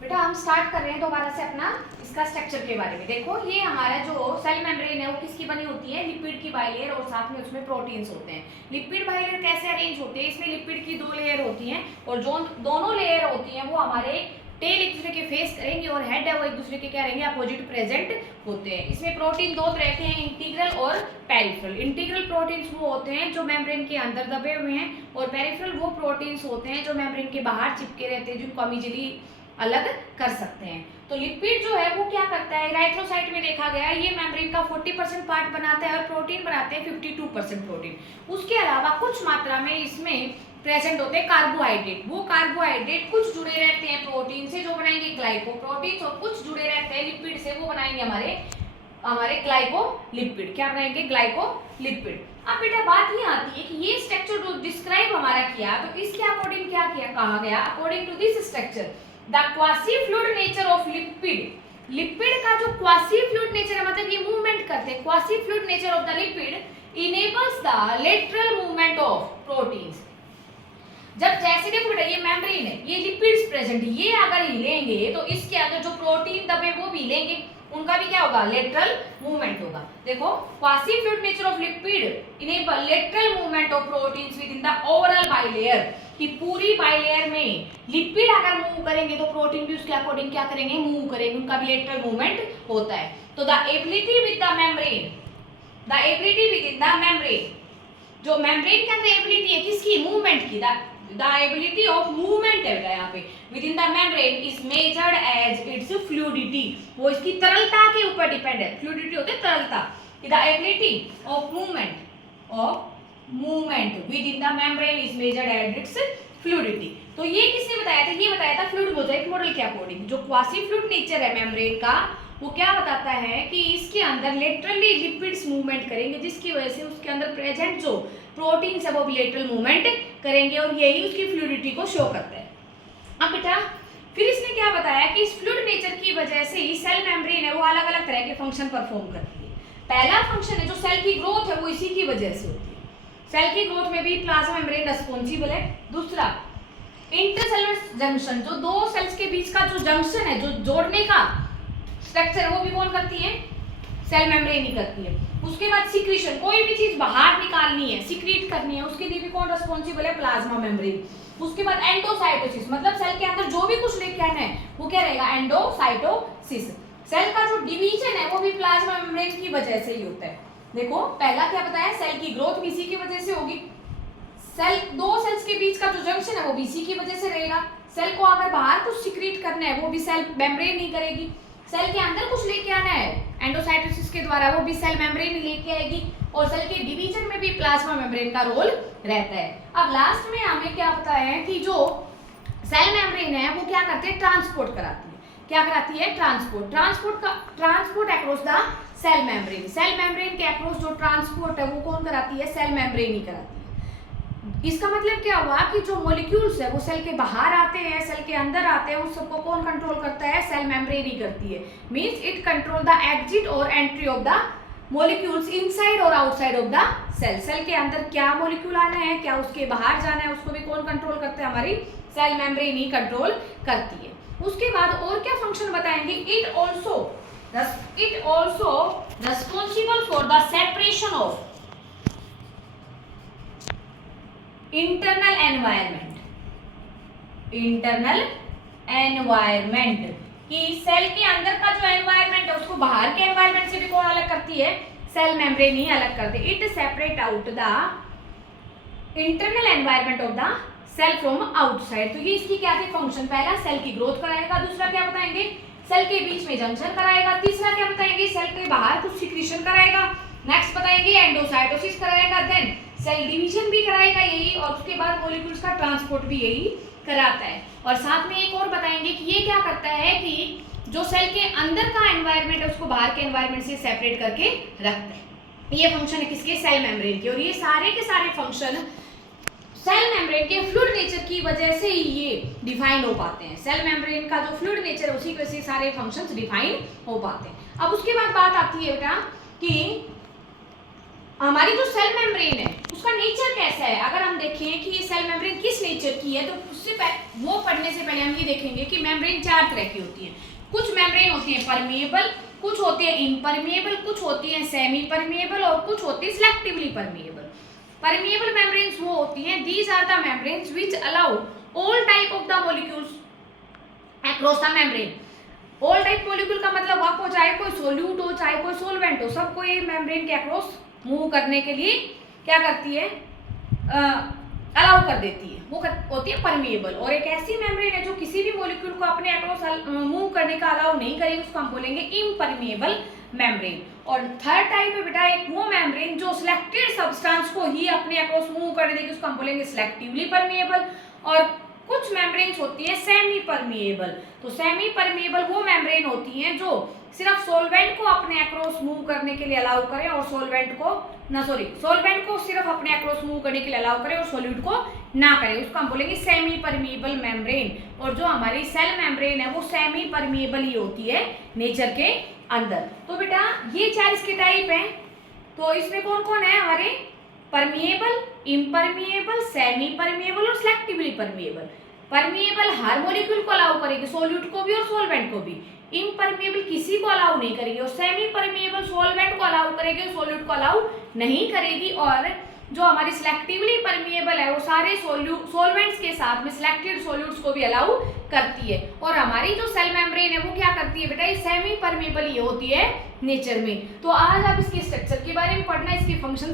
बेटा हम स्टार्ट कर रहे हैं दोबारा से अपना इसका स्ट्रक्चर के बारे में। देखो ये हमारा जो सेल मेम्ब्रेन है वो किसकी बनी होती है, लिपिड की बाइलेयर और साथ में उसमें प्रोटीन्स होते हैं। लिपिड बाइलेयर कैसे अरेंज होते हैं, इसमें लिपिड की 2 लेयर होती हैं और जो दोनों लेयर होती हैं वो हमारे टेल एक दूसरे के फेस करेंगे और हेड है वो एक दूसरे के क्या रहेंगे, अपोजिट प्रेजेंट होते हैं। इसमें प्रोटीन 2 तरह के हैं, इंटीग्रल और पेरिफेरल। इंटीग्रल प्रोटीन्स वो होते हैं जो मेम्ब्रेन के अंदर दबे हुए हैं और पेरिफेरल वो प्रोटीन्स होते हैं जो मेम्ब्रेन के बाहर चिपके रहते हैं, जिनको हम इजीली अलग कर सकते हैं। तो लिपिड जो है वो क्या करता है, इराइथ्रोसाइट में देखा गया है ये मेम्ब्रेन का 40% पार्ट बनाता है और प्रोटीन बनाते हैं 52% प्रोटीन। उसके अलावा कुछ मात्रा में इसमें प्रेजेंट होते हैं कार्बोहाइड्रेट। वो कार्बोहाइड्रेट कुछ जुड़े रहते हैं प्रोटीन से जो बनाएंगे ग्लाइकोप्रोटीन्स और कुछ जुड़े रहते हैं लिपिड से वो बनाएंगे हमारे ग्लाइकोलिपिड। क्या बनाएंगे, ग्लाइकोलिपिड। अब बेटा बात ये आती है कि ये स्ट्रक्चर जो डिस्क्राइब हमारा किया तो इसके अकॉर्डिंग क्या किया कहा गया, according to this structure the quasi fluid nature of lipid. Lipid का जो क्वासी फ्लूइड नेचर है मतलब ये मूवमेंट करते हैं, quasi fluid nature of the lipid enables the lateral movement of proteins. जब जैसे देखो बेटा ये मेम्ब्रेन है, ये लिपिड्स प्रेजेंट, ये अगर हिलेंगे तो इसके अंदर जो प्रोटीन दबे वो भी हिलेंगे, उनका भी क्या होगा, लेटरल मूवमेंट होगा। देखो quasi fluid nature of lipid enable lateral movement of proteins with in the overall bilayer, कि पूरी बाइलेयर में लिपिड अगर मूव करेंगे तो प्रोटीन भी उसके अकॉर्डिंग क्या करेंगे, मूव करेंगे, उनका भी लेटरल मूवमेंट होता है। तो the ability with the membrane, the ability with in the membrane, जो मेम्ब्रेन के अंदर एबिलिटी है किसकी, मूवमेंट की, द एबिलिटी ऑफ मूवमेंट है यहाँ पे within the membrane is measured as its fluidity, वो इसकी तरलता के ऊपर डिपेंड है। फ्लूइडिटी होती है तरलता, the ability of movement within the membrane is measured as its fluidity. तो ये किसने बताया था, ये बताया था फ्लूइड मोज़ाइक मॉडल के अकॉर्डिंग। जो क्वासी फ्लूइड नेचर है मेम्ब्रेन का वो क्या बताता है कि इसके अंदर लेटरली लिपिड्स मूवमेंट करेंगे, जिसकी वजह से उसके अंदर प्रेजेंट जो प्रोटीन्स है वो भी लेटरल मूवमेंट करेंगे और यही उसकी फ्लूइडिटी को शो करता है। अब बेटा फिर इसने क्या बताया कि इस फ्लूइड नेचर की वजह से ही सेल मेम्ब्रेन है वो अलग अलग तरह के फंक्शन परफॉर्म करती है। पहला फंक्शन है जो सेल की ग्रोथ है वो इसी की वजह से होती है, सेल की ग्रोथ में भी प्लाज्मा मेम्ब्रेन रिस्पॉन्सिबल है। दूसरा इंटरसेलुलर जंक्शन, जो दो सेल्स के बीच का जो जंक्शन है, जो जोड़ने का स्ट्रक्चर वो भी कौन करती है, सेल मेम्ब्रेन ही करती है। उसके बाद सिक्रीशन, कोई भी चीज बाहर निकालनी है, सिक्रीट करनी है, उसके लिए भी कौन रिस्पॉन्सिबल है, प्लाज्मा मेम्ब्रेन। उसके बाद एंडोसाइटोसिस, मतलब सेल के अंदर जो भी कुछ लेके आना है वो क्या रहेगा, एंडोसाइटोसिस। सेल का जो डिवीजन है वो भी प्लाज्मा मेम्ब्रेन की वजह से ही होता है। देखो पहला क्या बताया, सेल की ग्रोथ भी इसी की वजह से होगी, सेल दो सेल्स के बीच का जो जंक्शन है वो भी इसी की वजह से रहेगा। सेल को अगर बाहर कुछ सिक्रीट करना है वो भी सेल मेम्ब्रेन ही करेगी, सेल के अंदर कुछ लेके आना है एंडोसाइटोसिस के द्वारा वो भी सेल मेम्ब्रेन ही लेके आएगी, और सेल के डिवीजन में भी प्लाज्मा मेम्ब्रेन का रोल रहता है। अब लास्ट में हमें क्या पता है कि जो सेल मेम्ब्रेन है वो क्या करते हैं, ट्रांसपोर्ट कराती है। क्या कराती है, transport across the cell membrane. Cell membrane के अक्रॉस जो ट्रांसपोर्ट है वो कौन कराती है, सेल मेम्ब्रेन ही कराती है। इसका मतलब क्या हुआ कि जो मॉलिक्यूल्स है वो सेल के बाहर आते हैं, सेल के अंदर आते हैं, उस सबको कौन कंट्रोल करता है, सेल मेम्ब्रेन ही करती है। Means it control the exit और entry of the molecules inside और outside of the cell. Cell के अंदर क्या मॉलिक्यूल आना है, क्या उसके बाहर जाना है, उसको भी कौन कंट्रोल करता है, हमारी सेल मेम्ब्रेन ही कंट्रोल करती है। उसके बाद और क्या फंक्शन बताएंगे, it also responsible for the separation of internal environment, कि सेल के अंदर का जो एनवायरमेंट है उसको बाहर के एनवायरमेंट से भी कौन अलग करती है, सेल मेम्ब्रेन ही अलग करती है। It separate out the internal environment of the cell from outside. तो ये इसकी क्या थी फंक्शन, पहला सेल की ग्रोथ कराएगा, दूसरा क्या बताएंगे, सेल के बीच में जंक्शन कराएगा, तीसरा क्या बताएंगे, सेल के बाहर कुछ सिक्रीशन कराएगा, नेक्स्ट बताएंगे एंडोसाइटोसिस कराएगा, देन सेल डिवीजन भी कराएगा यही, और उसके बाद मॉलिक्यूल्स का ट्रांसपोर्ट भी यही कराता है। और साथ में एक और बताएंगे कि ये क्या करता है कि जो सेल के अंदर का एनवायरनमेंट है उसको बाहर के एनवायरनमेंट से सेपरेट करके रखता है। ये फंक्शन है किसके, सेल मेम्ब्रेन के। और ये सारे के सारे फंक्शन सेल मेम्ब्रेन के फ्लूइड नेचर की वजह से ही ये डिफाइन हो पाते हैं। सेल मेम्ब्रेन का जो फ्लूइड नेचर है उसी की वजह से सारे फंक्शंस डिफाइन हो पाते हैं। अब उसके बाद बात आती है बेटा कि हमारी जो सेल मेम्ब्रेन है उसका नेचर कैसा है, अगर हम देखें कि ये सेल मेम्ब्रेन किस नेचर की है, तो उससे वो पढ़ने से पहले हम ये देखेंगे कि मेम्ब्रेन 4 तरह की होती है। कुछ मेम्ब्रेन होती है परमिएबल, कुछ होती है इम्परमिएबल, कुछ होती है सेमी परमिएबल और कुछ होती है सिलेक्टिवली परमिएबल। परमिएबल मेम्ब्रेन्स वो होती हैं, these are the membranes which allow all type of the molecules across the membrane. All type molecule का मतलब आपको चाहे कोई सोल्यूट हो चाहे कोई सोलवेंट हो, सबको ये मेम्ब्रेन के अक्रॉस मूव करने के लिए क्या करती है, अलाउ कर देती है, वो होती है परमिएबल। और एक ऐसी मेम्ब्रेन है जो किसी भी मॉलिक्यूल को अपने अक्रॉस मूव करने का अलाउ नहीं करेगी, उसको हम बोलेंगे इम्परमिएबल मेम्ब्रेन। और थर्ड टाइप है बेटा एक वो मेम्ब्रेन जो सिलेक्टेड सब्सटेंस को ही अपने अक्रॉस मूव कर देगी, उसको हम बोलेंगे सिलेक्टिवली परमिएबल। और कुछ मेम्ब्रेन्स होती है सेमी परमिएबल। तो सेमी परमिएबल वो मेम्ब्रेन होती हैं जो सिर्फ सोलवेंट को अपने अक्रॉस मूव करने के लिए अलाउ करें और सोलवेंट को सिर्फ अपने अक्रॉस मूव करने के लिए अलाउ करें और सॉल्यूट को ना करें, उसको हम बोलेंगे सेमी परमिएबल मेम्ब्रेन। और जो हमारी सेल मेम्ब्रेन है वो सेमी परमिएबल ही होती है नेचर के अंदर। तो बेटा ये 4 इसके टाइप हैं। तो इसमें कौन कौन है हमारे, परमिएबल, इम्परमिएबल, सेमी परमिएबल और सिलेक्टिवली परमिएबल। परमिएबल हर मॉलिक्यूल को अलाउ करेगी, सोल्यूट को भी और सोलवेंट को भी। इम्परमिएबल किसी को अलाउ नहीं करेगी और सेमी परमिएबल सोलवेंट को अलाउ करेगी और सोल्यूट को अलाउ नहीं करेगी। और जो हमारी सिलेक्टिवली परमिएबल है वो सारे सोलवेंट्स के साथ में सिलेक्टेड सोल्यूट्स को भी अलाउ करती है। और हमारी जो सेल मेम्ब्रेन है वो क्या करती है बेटा, ये सेमी परमिएबल ही होती है नेचर में। तो आज आप इसके स्ट्रक्चर के बारे में पढ़ना, इसके फंक्शन